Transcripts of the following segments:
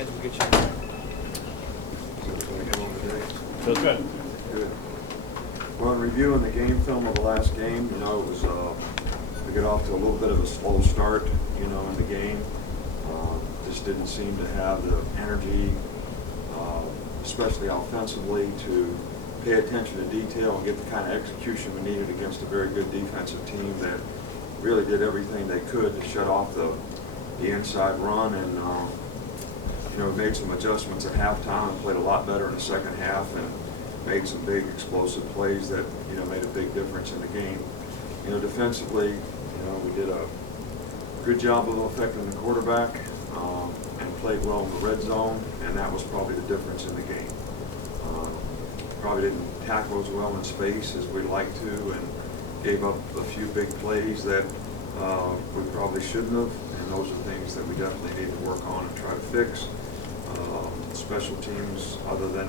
chance we'll get you in there. Feels good. Good. Well, in reviewing the game film of the last game, it was we got off to a little bit of a slow start, in the game. Just didn't seem to have the energy, especially offensively, to pay attention to detail and get the kind of execution we needed against a very good defensive team that really did everything they could to shut off the inside run, and made some adjustments at halftime and played a lot better in the second half and made some big explosive plays that made a big difference in the game. Defensively, we did a good job of affecting the quarterback and played well in the red zone, and that was probably the difference in the game. Probably didn't tackle as well in space as we'd like to, and gave up a few big plays that we probably shouldn't have, and those are things that we definitely need to work on and try to fix. Special teams, other than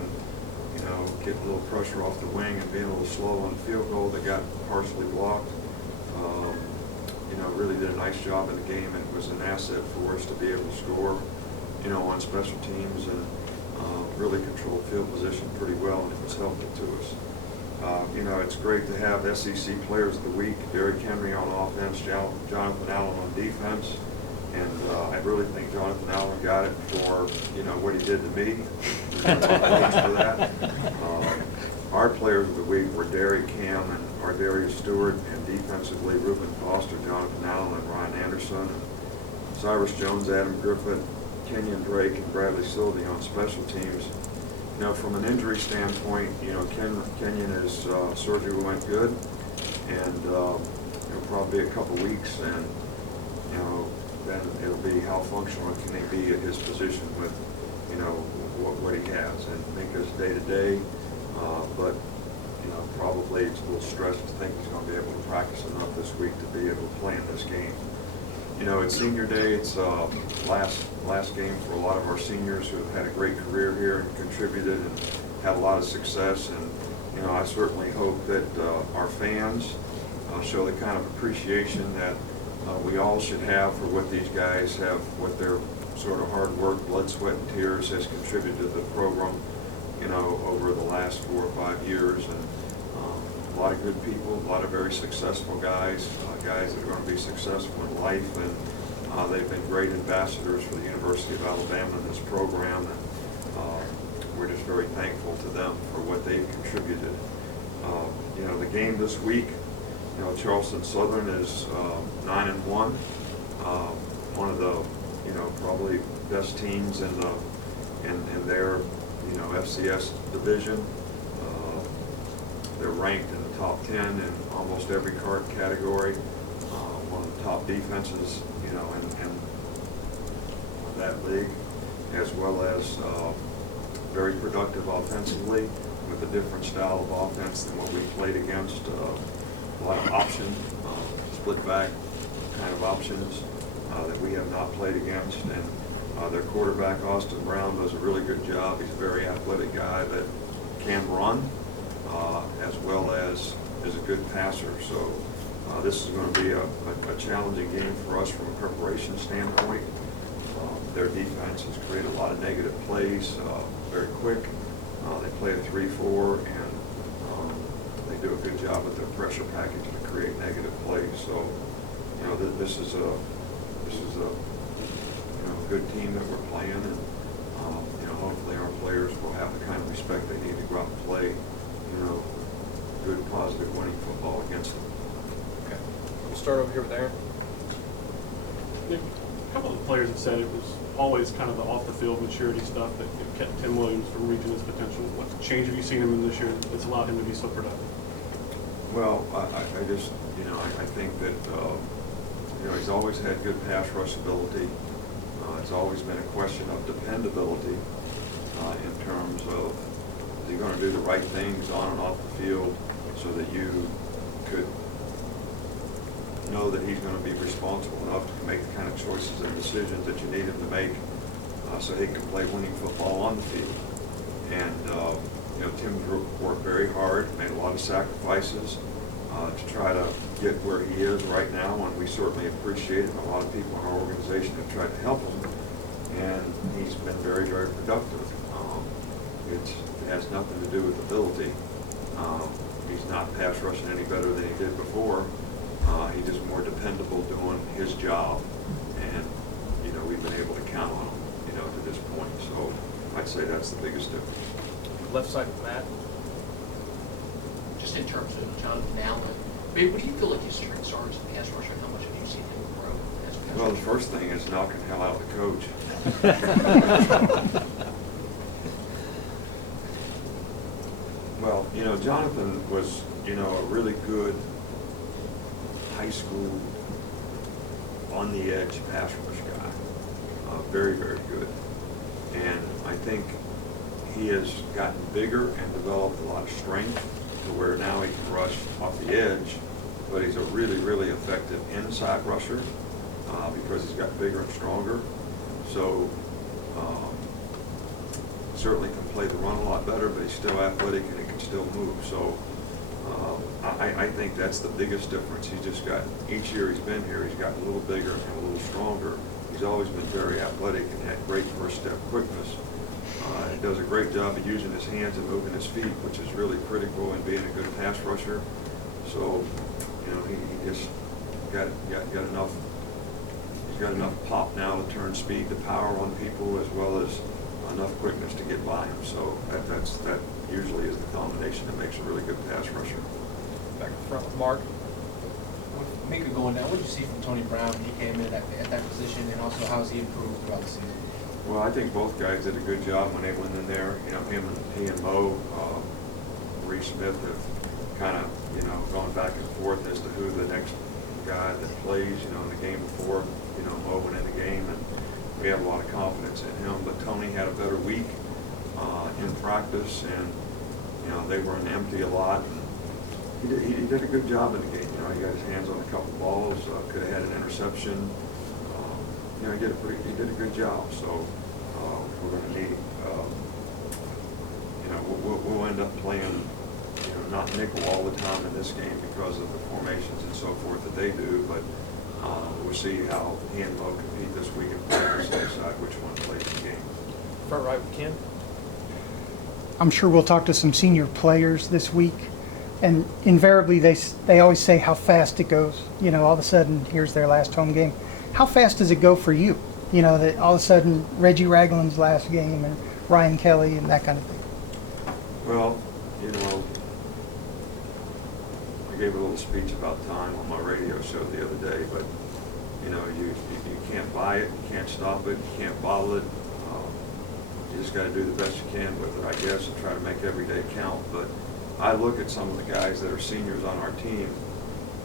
getting a little pressure off the wing and being a little slow on the field goal that got partially blocked, really did a nice job in the game, and it was an asset for us to be able to score, on special teams, and really control field position pretty well, and it was helpful to us. It's great to have SEC Players of the Week, Derrick Henry on offense, Jonathan Allen on defense, and I really think Jonathan Allen got it for what he did to me. Thanks for that. Our Players of the Week were Derrick Cam and Ardarius Stewart, and defensively Reuben Foster, Jonathan Allen, and Ryan Anderson, and Cyrus Jones, Adam Griffith, Kenyon Drake, and Bradley Sylvie on special teams. From an injury standpoint, Kenyon is surgery went good, and probably a couple weeks, and then it'll be how functional can he be at his position with what he has. And Minka's day to day, but probably it's a little stressed to think he's going to be able to practice enough this week to be able to play in this game. It's senior day. It's last game for a lot of our seniors who have had a great career here and contributed and had a lot of success. And I certainly hope that our fans show the kind of appreciation that we all should have for what these guys have, what their sort of hard work, blood, sweat, and tears has contributed to the program, over the last 4 or 5 years. And a lot of good people, a lot of very successful guys, guys that are going to be successful in life, and they've been great ambassadors for the University of Alabama in this program, and we're just very thankful to them for what they've contributed. The game this week, Charleston Southern is 9-1, one of the probably best teams in their FCS division. They're ranked in the top 10 in almost every category. One of the top defenses, in that league, as well as very productive offensively with a different style of offense than what we played against. A lot of option, split back kind of options that we have not played against. And their quarterback, Austin Brown, does a really good job. He's a very athletic guy that can run, as well as is a good passer. So this is going to be a challenging game for us from a preparation standpoint. Their defense has created a lot of negative plays very quick. They play a 3-4, and they do a good job with their pressure package to create negative plays. So this is a good team that we're playing, and hopefully our players will have the kind of respect they need to go out and play good, positive, winning football against them. Okay. We'll start over here with Aaron. A couple of the players have said it was always kind of the off-the-field maturity stuff that kept Tim Williams from reaching his potential. What change have you seen him in this year that's allowed him to be so productive? Well, I just, I think that, he's always had good pass rush ability. It's always been a question of dependability in terms of, is he going to do the right things on and off the field so that you could know that he's going to be responsible enough to make the kind of choices and decisions that you need him to make so he can play winning football on the field. And Tim's worked very hard, made a lot of sacrifices to try to get where he is right now, and we certainly appreciate it. A lot of people in our organization have tried to help him, and he's been very, very productive. It has nothing to do with ability. He's not pass rushing any better than he did before. He's just more dependable doing his job, and we've been able to count on him, to this point. So I'd say that's the biggest difference. Left side of Matt. Just in terms of Jonathan Allen, what do you feel like his strengths are as a pass rusher? How much have you seen him grow as a pass Well, rusher? the first thing is knocking the hell out of the coach. Well, Jonathan was, a really good high school on the edge pass rush guy. Very, very good. And I think he has gotten bigger and developed a lot of strength to where now he can rush off the edge, but he's a really, really effective inside rusher because he's got bigger and stronger. So certainly can play the run a lot better, but he's still athletic and he can still move. So I think that's the biggest difference. He's just got, each year he's been here, he's gotten a little bigger and a little stronger. He's always been very athletic and had great first step quickness. He does a great job of using his hands and moving his feet, which is really critical in being a good pass rusher. So, he just got enough. He's got enough pop now to turn speed to power on people, as well as enough quickness to get by him. So that usually is the combination that makes a really good pass rusher. Back in front with Mark. With Mika going down, what did you see from Tony Brown when he came in at that position, and also how has he improved throughout the season? Well, I think both guys did a good job when they went in there. He and Mo, Reese Smith have kind of, gone back and forth as to who the next guy that plays, in the game before, Mo went in the game, and we have a lot of confidence in him. But Tony had a better week in practice, and, they were in empty a lot. And he did a good job in the game. He got his hands on a couple balls, could have had an interception. He did a good job. So we're going to need, we'll end up playing, not nickel all the time in this game because of the formations and so forth that they do. But we'll see how he and Mo compete this week and practice and decide which one plays the game. Front right with Ken. I'm sure we'll talk to some senior players this week, and invariably they always say how fast it goes. All of a sudden, here's their last home game. How fast does it go for you? That all of a sudden Reggie Ragland's last game and Ryan Kelly and that kind of thing. Well, I gave a little speech about time on my radio show the other day, but you can't buy it, you can't stop it, you can't bottle it. You just got to do the best you can with it, I guess, and try to make every day count. But I look at some of the guys that are seniors on our team,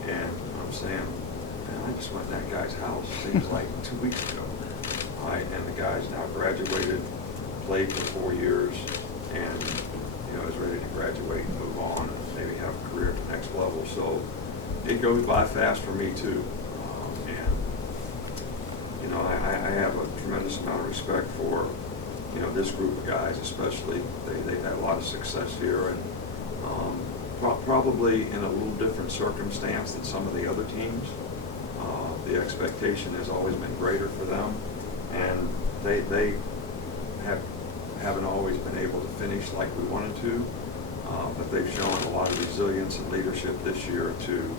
and I'm saying, man, I just went to that guy's house, seems like 2 weeks ago. And the guy's now graduated, played for 4 years, and is ready to graduate and move on and maybe have a career at the next level. So it goes by fast for me too. I have a tremendous amount of respect for this group of guys, especially. They've had a lot of success here, and probably in a little different circumstance than some of the other teams. The expectation has always been greater for them, and they haven't always been able to finish like we wanted to, but they've shown a lot of resilience and leadership this year to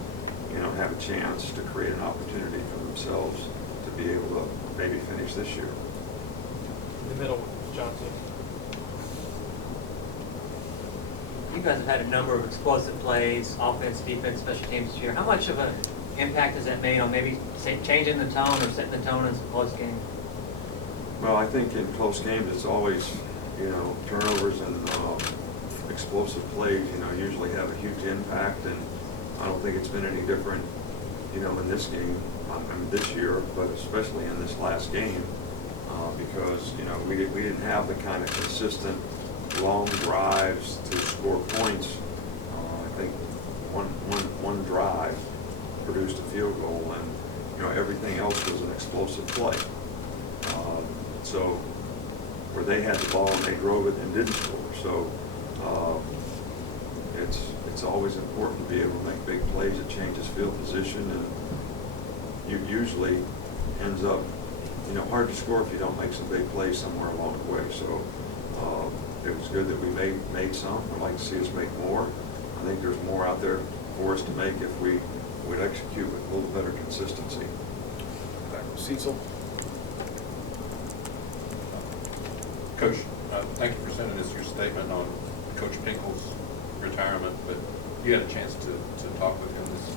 have a chance to create an opportunity for themselves to be able to maybe finish this year. In the middle with Johnson. You guys have had a number of explosive plays, offense, defense, special teams this year. How much of an impact has that made on maybe changing the tone or setting the tone in a close game? Well, I think in close games it's always, turnovers and explosive plays, usually have a huge impact, and I don't think it's been any different, in this game, this year, but especially in this last game, because, we didn't have the kind of consistent long drives to score points. I think one drive produced a field goal, and everything else was an explosive play. So where they had the ball and they drove it and didn't score. So it's always important to be able to make big plays that changes field position, and you usually ends up hard to score if you don't make some big plays somewhere along the way. So it was good that we made some. I'd like to see us make more. I think there's more out there for us to make if we would execute with a little better consistency. Back to Cecil. Coach, thank you for sending us your statement on Coach Pinkel's retirement, but you had a chance to talk with him this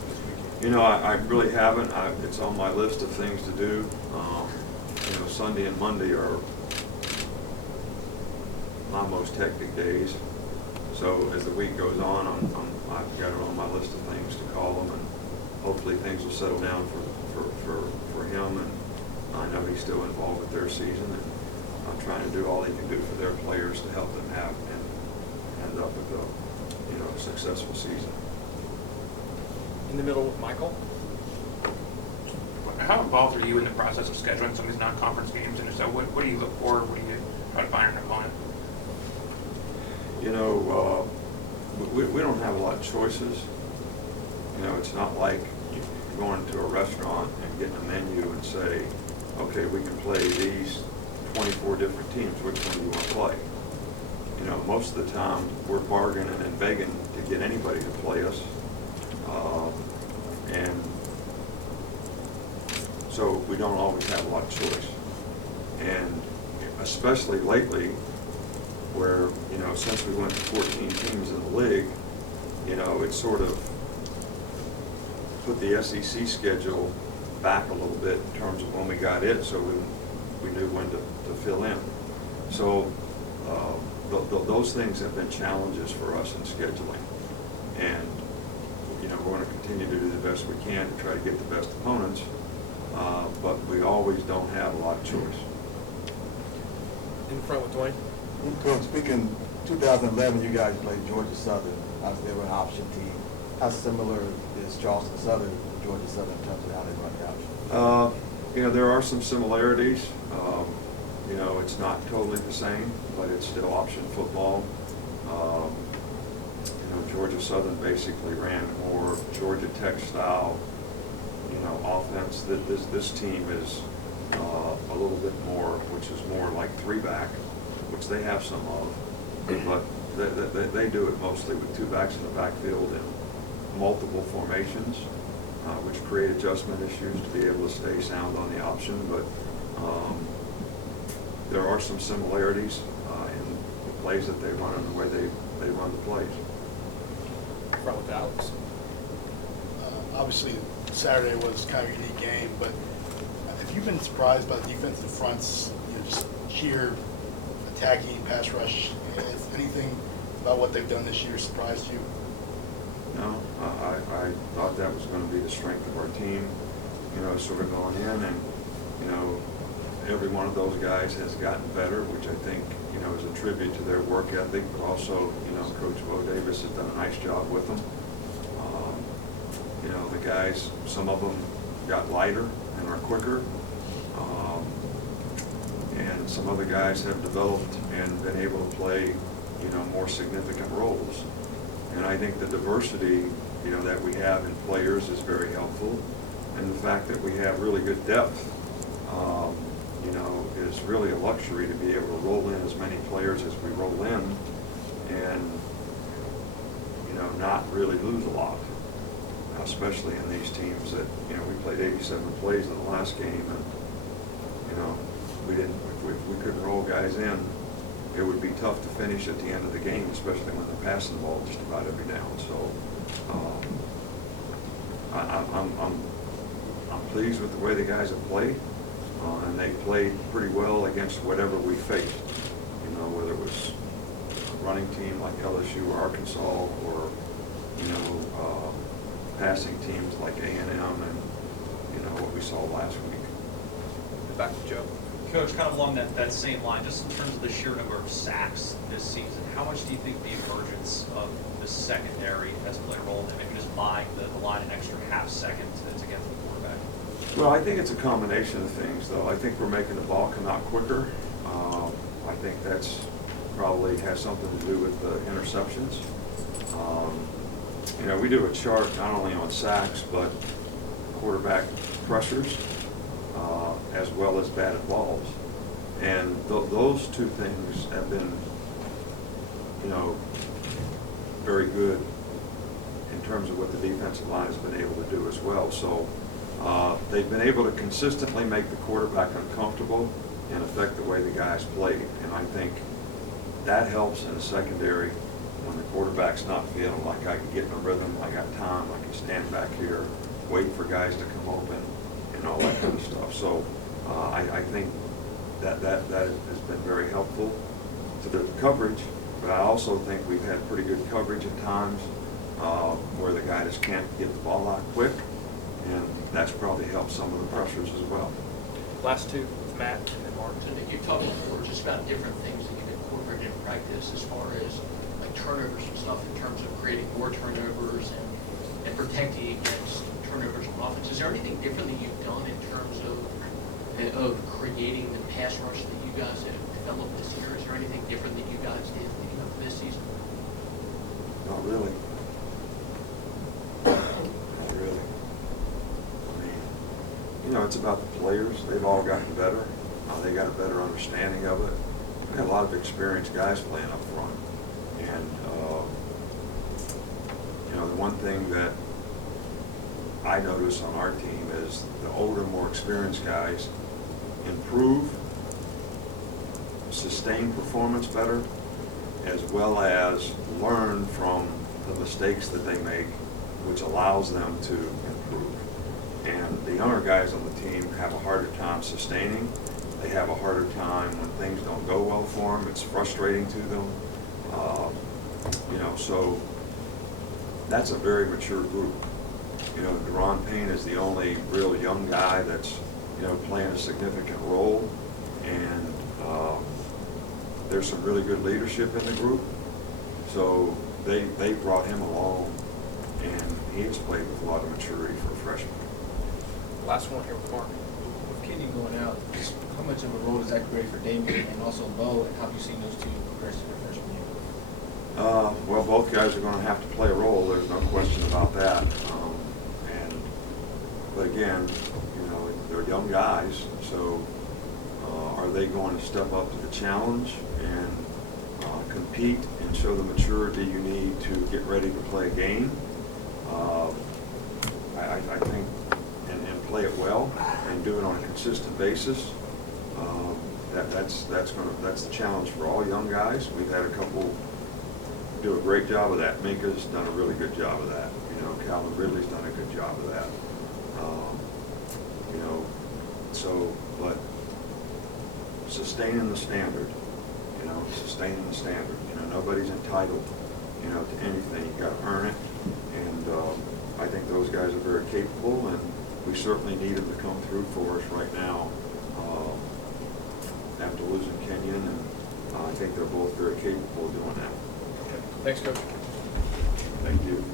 weekend. I really haven't. It's on my list of things to do. Sunday and Monday are my most hectic days. So as the week goes on, I've got it on my list of things to call him, and hopefully things will settle down for him. And I know he's still involved with their season, and I'm trying to do all he can do for their players to help them have and end up with a successful season. In the middle with Michael. How involved are you in the process of scheduling some of these non-conference games? And if so, what do you look for? What do you try to find in an opponent? We don't have a lot of choices. It's not like going to a restaurant and getting a menu and say, okay, we can play these 24 different teams. Which one do you want to play? Most of the time we're bargaining and begging to get anybody to play us. And so we don't always have a lot of choice. And especially lately, where, since we went to 14 teams in the league, it sort of put the SEC schedule back a little bit in terms of when we got it, so we knew when to fill in. So those things have been challenges for us in scheduling. And, we're going to continue to do the best we can to try to get the best opponents, but we always don't have a lot of choice. In front with Dwayne. Coach, speaking 2011, you guys played Georgia Southern. Obviously, they were an option team. How similar is Charleston Southern to Georgia Southern in terms of how they run the option? There are some similarities. It's not totally the same, but it's still option football. Georgia Southern basically ran more Georgia Tech style, offense. This team is a little bit more, which is more like 3-back, which they have some of, but they do it mostly with 2 backs in the backfield and multiple formations, which create adjustment issues to be able to stay sound on the option. But there are some similarities in the plays that they run and the way they run the plays. In front with Alex. Obviously, Saturday was kind of a unique game, but have you been surprised by the defensive fronts, just sheer attacking, pass rush? Has anything about what they've done this year surprised you? No, I thought that was going to be the strength of our team, sort of going in, and, every one of those guys has gotten better, which I think, is a tribute to their work ethic, but also, Coach Bo Davis has done a nice job with them. The guys, some of them got lighter and are quicker, and some other guys have developed and been able to play, more significant roles. And I think the diversity, that we have in players is very helpful, and the fact that we have really good depth, is really a luxury to be able to roll in as many players as we roll in, and not really lose a lot, especially in these teams that we played 87 plays in the last game, and we didn't. If we couldn't roll guys in, it would be tough to finish at the end of the game, especially when they're passing the ball just about every down. So I'm pleased with the way the guys have played, and they played pretty well against whatever we faced. Whether it was a running team like LSU or Arkansas, or passing teams like A&M, and what we saw last week. Back to Joe. Coach, kind of along that same line, just in terms of the sheer number of sacks this season, how much do you think the emergence of the secondary has played a role in maybe just buying the line an extra half second to get to the quarterback? Well, I think it's a combination of things, though. I think we're making the ball come out quicker. I think that's probably has something to do with the interceptions. We do a chart not only on sacks, but quarterback pressures. as well as batted balls. And those two things have been, very good in terms of what the defensive line has been able to do as well. So they've been able to consistently make the quarterback uncomfortable and affect the way the guys played. And I think that helps in the secondary when the quarterback's not feeling like I can get in a rhythm, I got time, I can stand back here, wait for guys to come open, and all that kind of stuff. So I think that has been very helpful to the coverage, but I also think we've had pretty good coverage at times where the guy just can't get the ball out quick, and that's probably helped some of the pressures as well. Last two, Matt and then Mark. So Nick, you talked before just about different things that you've incorporated in practice as far as like turnovers and stuff in terms of creating more turnovers and protecting against turnovers on offense. Is there anything different that you've done in terms of creating the pass rush that you guys have developed this year? Is there anything different that you guys did this season? Not really. Not really. I mean, it's about the players. They've all gotten better. They got a better understanding of it. We had a lot of experienced guys playing up front. And, the one thing that I notice on our team is the older, more experienced guys improve, sustain performance better, as well as learn from the mistakes that they make, which allows them to improve. And the younger guys on the team have a harder time sustaining. They have a harder time when things don't go well for them. It's frustrating to them. So that's a very mature group. Deron Payne is the only real young guy that's, playing a significant role. And there's some really good leadership in the group. So they brought him along, and he has played with a lot of maturity for a freshman. Last one here with Mark. With Kenny going out, how much of a role does that create for Damien and also Bo, and how have you seen those two progress in their freshman year? Well, both guys are going to have to play a role. There's no question about that. But again, they're young guys, so are they going to step up to the challenge and compete and show the maturity you need to get ready to play a game? I think, and play it well and do it on a consistent basis. That's the challenge for all young guys. We've had a couple do a great job of that. Minka's done a really good job of that. Calvin Ridley's done a good job of that. But sustaining the standard, nobody's entitled, to anything. You got to earn it. And I think those guys are very capable, and we certainly need them to come through for us right now after losing Kenyon, and I think they're both very capable of doing that. Thanks, Coach. Thank you.